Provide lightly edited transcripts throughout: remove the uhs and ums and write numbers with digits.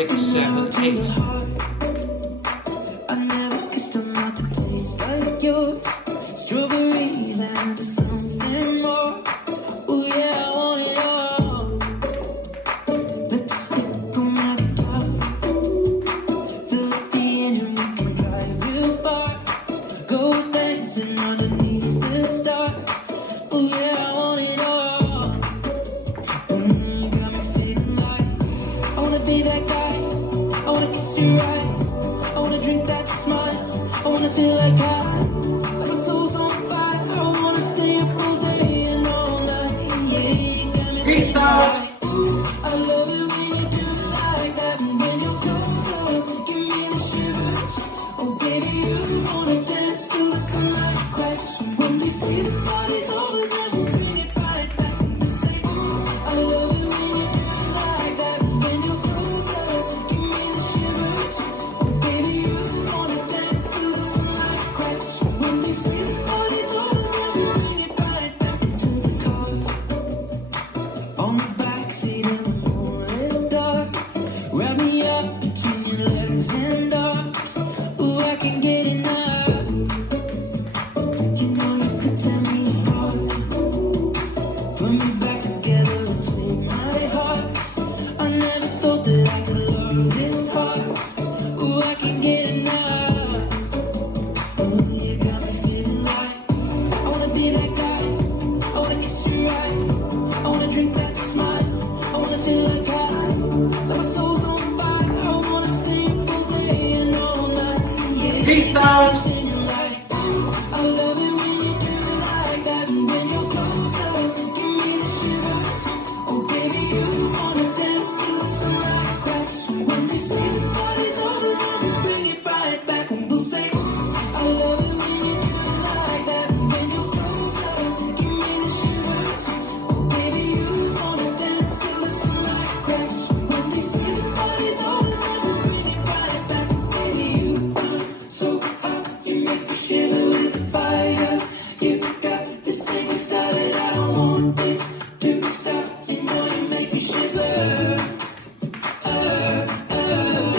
chicken shack for the taste. I never kissed a mouth that tastes like yours. Strawberries and something more. Oh yeah, I want it all. Let the stick on my guitar. Fill up the engine, we can drive real far. Go dancing underneath the stars. Oh yeah, I want it all. Got me feeling like I wanna be that guy. I wanna kiss your eyes. I wanna drink that smile. I wanna feel like like my soul's on fire. I wanna stay up all day and all night. Yeah, you got me Peace out. Ooh, I love it when you do it like that. And when you're close up, give me the shivers. Oh baby, you wanna dance till the sunlight cracks. And when we see the party's over, then we'll bring it right back. And you say, ooh, I love it when you do it like that. And when you're close up, give me the shivers. Oh baby, you wanna dance till the sunlight cracks. And when we see the party's over, then we'll bring it right back into the car. On the backseat of the moonlit dark, wrap me up between your legs and arms. Ooh, I can get enough. You know you could tear me apart. Put me back together between my heart. I never thought that I could love this hard. Ooh, I can get enough. Ooh, you got me feeling like I wanna be that guy. I wanna kiss your eyes. I wanna drink that smile. I wanna feel like like my soul's on fire. I wanna stay up all day and all night. Yeah, Peace out. singing like, ooh, I love it when you do it like that. And when you're close up, give me the shivers. Oh baby, you wanna dance till the sunlight cracks. And when they say the party's over, then we bring it right back. And we'll say, ooh, I love it when you do it like that. And when you're close up, give me the shivers. Oh baby, you wanna dance till the sunlight cracks. And when they say the party's over, then we'll bring it right back. Baby, you burn so hot, you make me shiver with the fire. You got this thing you started, I don't want it to stop. You know you make me shiver.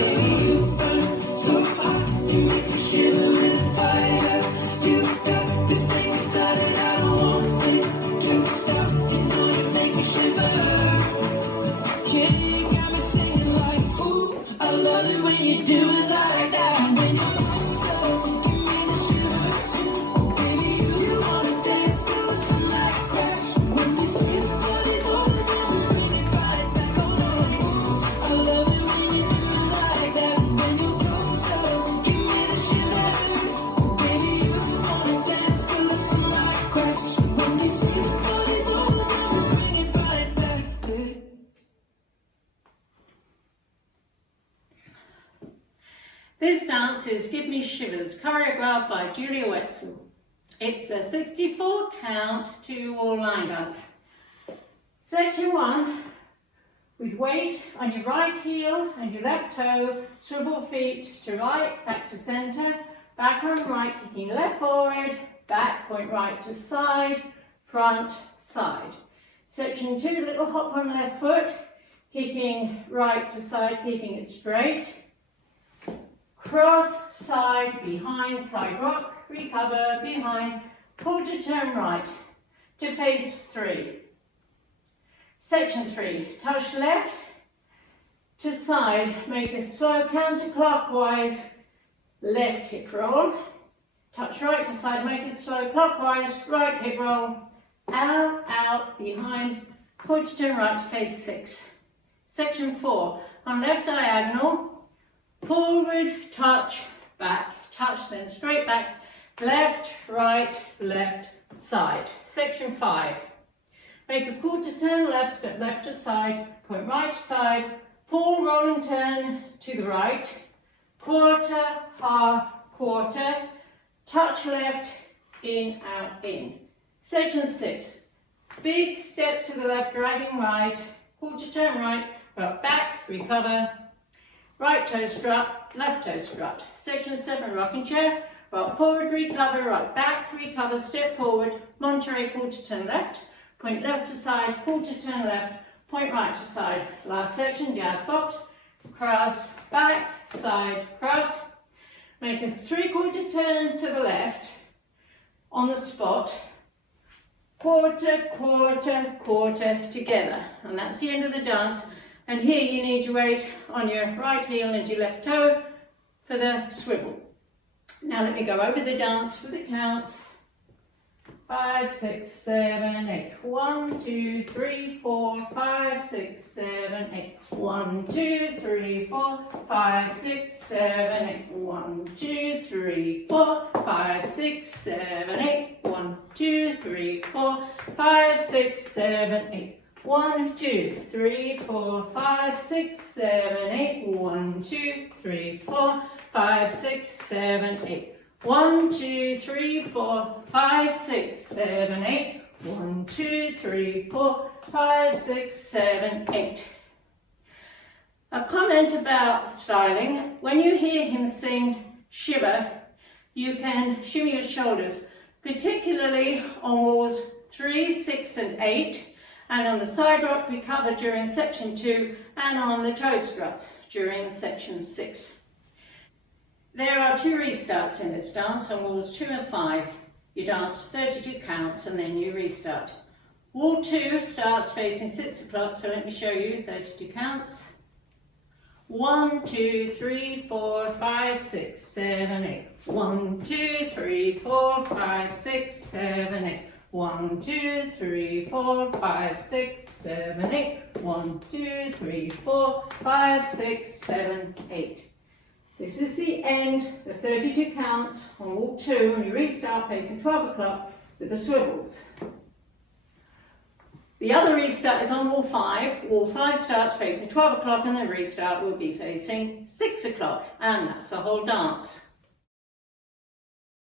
Baby, you burn so hot, you make me shiver with the fire. You got this thing you started, I don't want it to stop. You know you make me shiver. Yeah, you got me singing like, ooh, I love it when you do it like that. And when you're close up, give me the shivers. Oh baby, you wanna dance till the sunlight cracks. When we see the party's over, then we bring it right back. Oh no, ooh, I love it when you do it like that. And when you're close up, give me the shivers. Oh baby, you wanna dance till the sunlight cracks. When we see the party's over, then we bring it right back. Yeah. This dance is Give Me Shivers, choreographed by Julia Wetzel. It's a 64 count 2-wall line dance. Section 1, with weight on your right heel and your left toe, swivel feet to right, back to centre, back on right, kicking left forward, back, point right to side, front, side. Section 2, little hop on left foot, kicking right to side, keeping it straight. Cross, side, behind, side rock, recover, behind, pull to turn right, to phase 3. Section 3, touch left to side, make a slow counterclockwise left hip roll, touch right to side, make a slow clockwise right hip roll, out, out, behind, pull to turn right to phase 6. Section 4, on left diagonal, forward, touch, back, touch, then straight back, left, right, left, side. Section 5. Make a quarter turn left, step left to side, point right to side, full rolling turn to the right, quarter, half, quarter, touch left, in, out, in. Section 6. Big step to the left, dragging right, quarter turn right, rock back, recover, right toe strut, left toe strut. Section 7, rocking chair, rock forward, recover, rock back, recover, step forward, Monterey quarter turn left, point left to side, quarter turn left, point right to side. Last section, jazz box, cross, back, side, cross. Make a 3/4 turn to the left on the spot, quarter, quarter, quarter together. And that's the end of the dance. And here you need your weight on your right heel and your left toe for the swivel. Now let me go over the dance with the counts. 5, 6, 7, 8. 1, 2, 3, 4, 5, 6, 7, 8. 1, 2, 3, 4, 5, 6, 7, 8. 1, 2, 3, 4, 5, 6, 7, 8. 1, 2, 3, 4, 5, 6, 7, 8. 1, 2, 3, 4, 5, 6, 7, 8. 1, 2, 3, 4, 5, 6, 7, 8. 1, 2, 3, 4, 5, 6, 7, 8. 1, 2, 3, 4, 5, 6, 7, 8. A comment about styling. When you hear him sing Shiver, you can shimmy your shoulders, particularly on walls 3, 6 and 8, and on the side rock we covered during section 2, and on the toe struts during section 6. There are 2 restarts in this dance on walls 2 and 5. You dance 32 counts and then you restart. Wall 2 starts facing 6 o'clock, so let me show you 32 counts. 1, 2, 3, 4, 5, 6, 7, 8. 1, 2, 3, 4, 5, 6, 7, 8. 1, 2, 3, 4, 5, 6, 7, 8. 1, 2, 3, 4, 5, 6, 7, 8. This is the end of 32 counts on walk 2, and you restart facing 12 o'clock with the swivels. The other restart is on wall 5. Wall 5 starts facing 12 o'clock and the restart will be facing 6 o'clock, and that's the whole dance.